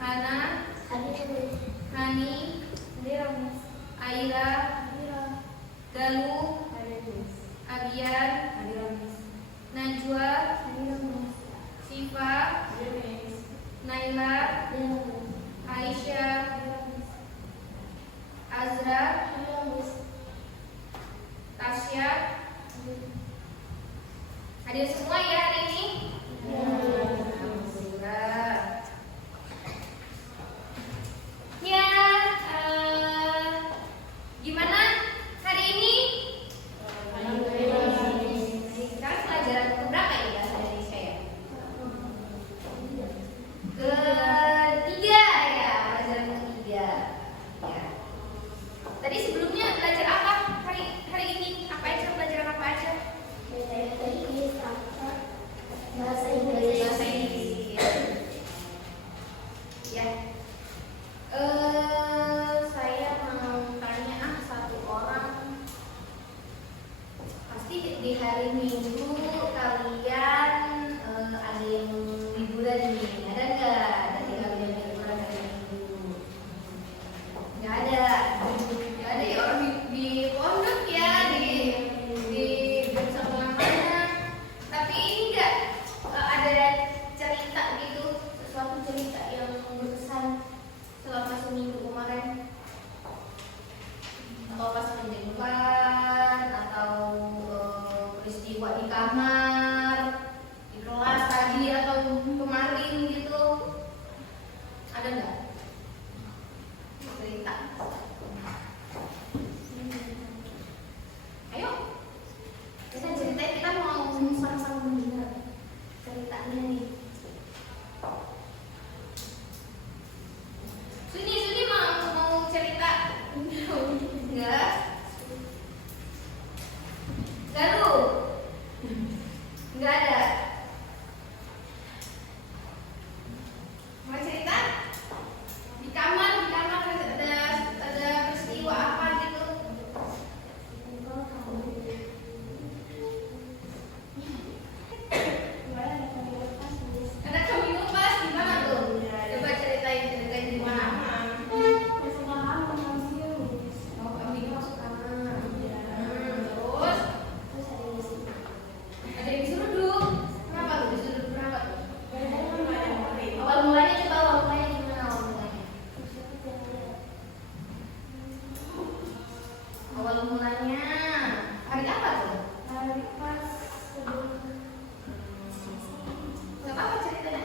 Hana, Hani, Aira, Galuh, Abian, Najwa, Siva, Naila, Aisyah, Azra, Tasya. Hadir semua ya hari ini? Alhamdulillah. Ya, gimana hari ini? Sekarang pelajaran keberapa ya dari saya? Ketiga ya, pelajaran ketiga. Ya. Tadi sebelumnya belajar apa hari ini? Apa aja pelajaran apa aja? Bahasa Inggris. Ya. Saya mau tanya satu orang. Pasti di hari Minggu kalian ada yang liburan nih, ada nggak? Dari kalian liburan hari Minggu? Nggak ada. Nggak ada ya orang di pondok ya, di bersama mana. Tapi ini nggak ada cerita gitu, sesuatu cerita yang berkesan selama seminggu kemarin, atau pas penjemputan, atau peristiwa di kamar, di kelas tadi atau kemarin gitu, ada nggak cerita? Ayo, kita ceritain, kita mau sama-sama mendengar ceritanya nih. Suni mau cerita? Enggak? Galuh? Enggak ada? Mau cerita? Di kamar ada peristiwa apa gitu? Ada kami lepas gimana tuh? Coba ceritain gimana? Mau kami masuk kamar. Terus ada yang diseruduk. Kenapa tuh diseruduk? Kenapa tuh? Awal mulanya coba awal mulanya gimana awal mulanya? Awal mulanya hari apa tuh? Gak apa-apa ceritanya.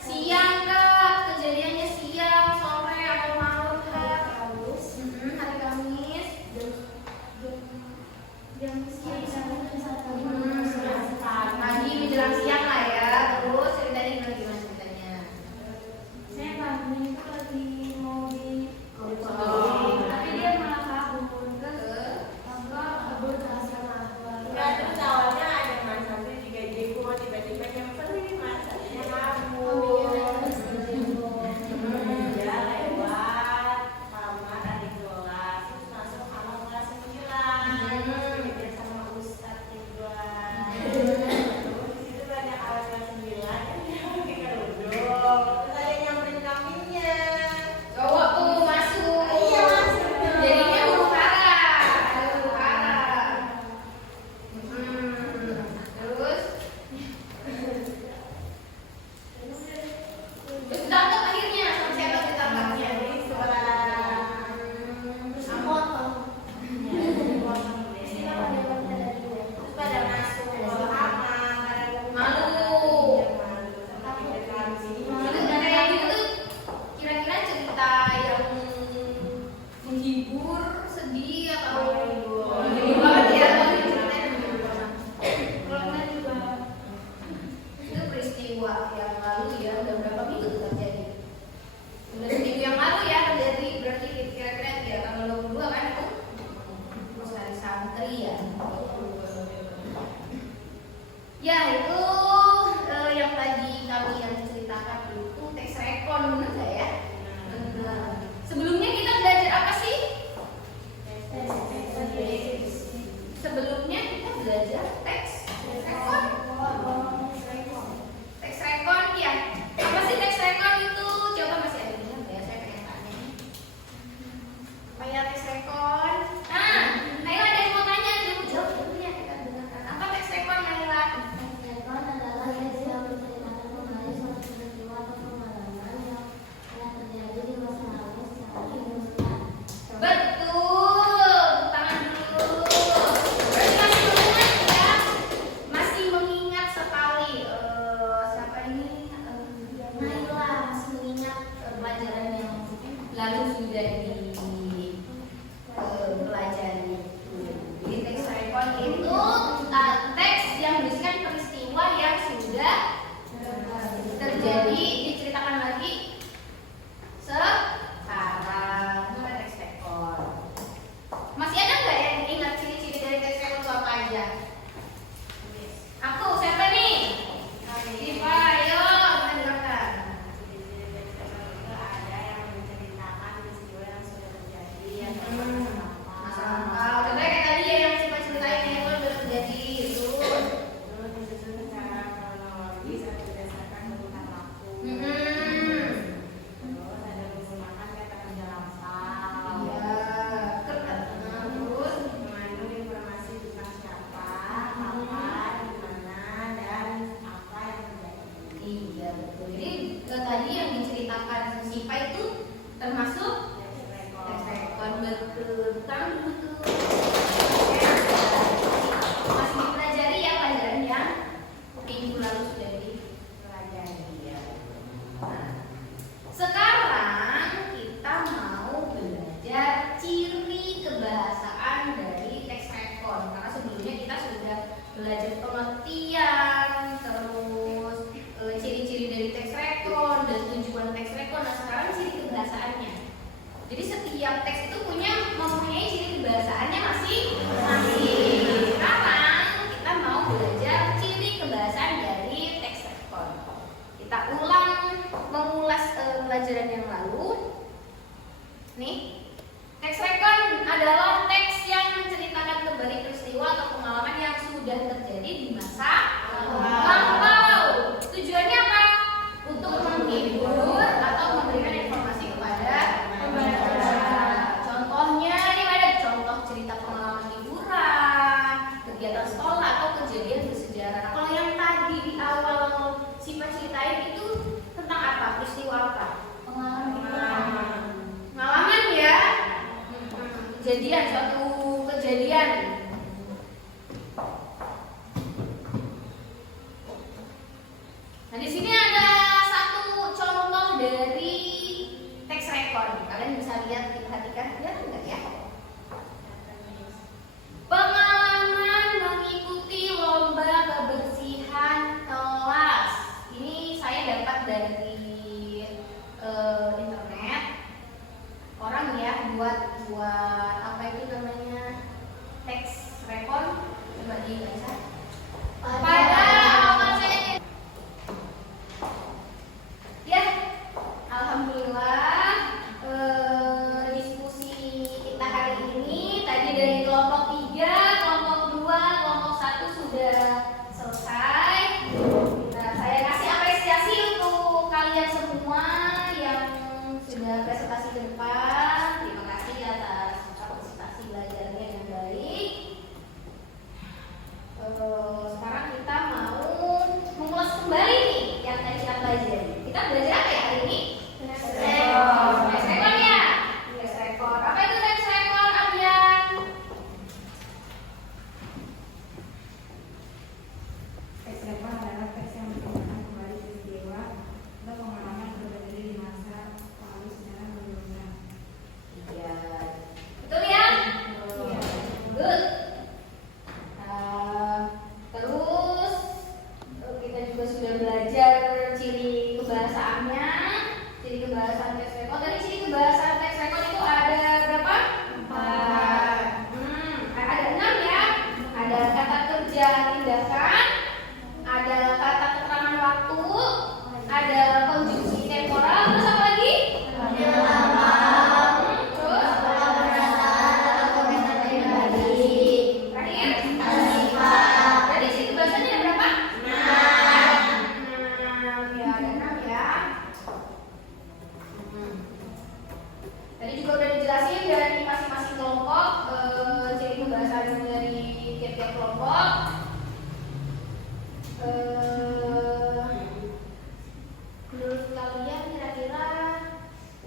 Siang kah? Kejadiannya siang, sore, atau malam kah? Hari Kamis. Pagi menjelang siang lah ya. Terus ceritanya gimana ceritanya? Saya pagi itu lagi mau di Oh. tapi dia malah kabur. Terus kabur ke asrama aku. Cowok tuh masuk. Jadinya huru hara. Terus ditangkap akhirnya sama siapa ditangkapnya? Terus pada masuk malu. Itu kayak gitu tuh kira-kira cerita yang menghibur, sedih atau menghibur banget ya? Itu peristiwa yang lalu ya, udah berapa minggu tuh terjadi? Udah seminggu yang lalu ya terjadi, berarti kira-kira ya tanggal 22 kan itu? Terus hari santri ya. Ya itu yang tadi kami yang ceritakan itu teks rekon, benar nggak ya? Benar. Sebelumnya kita belajar apa sih? Sebelumnya kita belajar teks rekon. belajar pengertian, terus ciri-ciri dari teks rekon dan tujuan teks rekon. Nah sekarang ciri kebahasaannya. Jadi setiap teks itu mempunyai ciri kebahasaannya masing-masing. Sekarang kita mau belajar ciri kebahasaan dari teks rekon. Kita mengulas pelajaran yang lalu. Nih, teks rekon adalah teks yang menceritakan kembali peristiwa atau pengalaman yang sudah terjadi di masa lampau. Tujuannya apa? Untuk menghibur atau memberikan informasi kepada pembaca. Contohnya ini ada contoh cerita pengalaman liburan, kegiatan sekolah atau kejadian bersejarah. Nah, kalau yang tadi di awal Siva ceritain itu tentang apa? Peristiwa apa? Pengalaman ya. Kejadian, suatu kejadian. Nah, di sini ada satu contoh dari teks rekon. Kalian bisa lihat, perhatikan, lihat enggak ya? Pengalaman mengikuti lomba kebersihan kelas. Ini saya dapat dari internet. Orang ya buat apa itu namanya, teks rekon. Coba dibaca. Pada awal saya ya, alhamdulillah diskusi kita hari ini tadi dari kelompok 3, kelompok 2, kelompok 1 sudah selesai. Nah, saya kasih apresiasi untuk kalian semua yang sudah presentasi ke depan. Terima kasih atas partisipasi belajarnya yang baik. Sekarang kita mau mengulas kembali nih yang tadi kita pelajari. Kita belajar apa ya hari ini? Teks rekon ya? Teks rekon. Apa itu teks rekon, Abian? Teks rekon adalah teks yang menceritakan kembali peristiwa atau pengalaman yang terjadi di masa lalu secara berulang. Iya. Betul ya? Iya. Good. Terus kita juga sudah belajar ciri kebahasaannya, ciri kebahasaan teks rekon. Tadi ciri kebahasaan teks rekon itu ada berapa? 4. Ada 6 ya. Ada kata kerja tindakan, ada kata keterangan waktu, ada konjungsi temporal, terus apa lagi? Tadi juga udah dijelasin dari masing-masing kelompok ciri pembahasan dari tiap-tiap kelompok. Menurut kalian kira-kira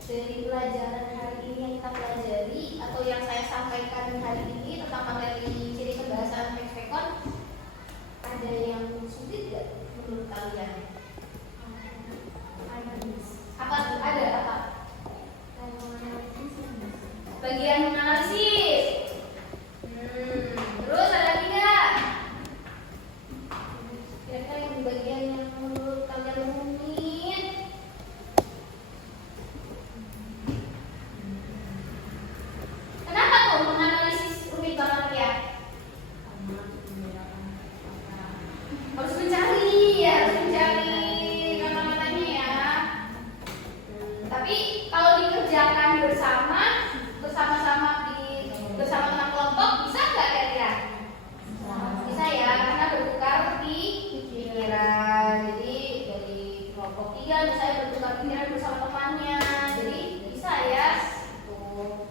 dari pelajaran hari ini yang kita pelajari atau yang saya sampaikan hari ini tentang materi ciri kebahasaan teks rekon, ada yang sulit gak menurut kalian? Apa tuh? Ada apa? Bagian menganalisis. Terus ada lagi nggak? Kira-kira yang bagian yang menurut kalian rumit? Kenapa kok menganalisis rumit banget ya? Harus mencari kata-katanya ya. Tapi kalau dikerjakan bersama-sama bersama teman kelompok bisa nggak kira-kira? Bisa ya, karena bertukar pikiran. Jadi dari kelompok 3 misalnya bertukar pikiran bersama temannya. Jadi bisa ya. Tuh.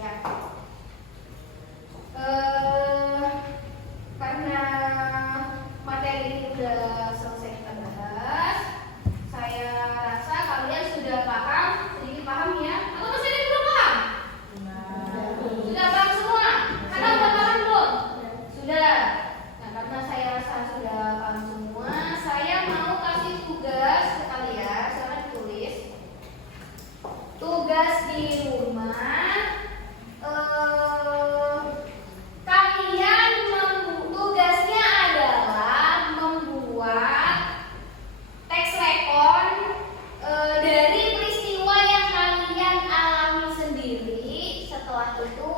Ya. Karena materi ini sudah selesai kita bahas, saya rasa kalian sudah sedikit paham ya? Atau masih ada yang belum paham? Sudah paham semua? waktu itu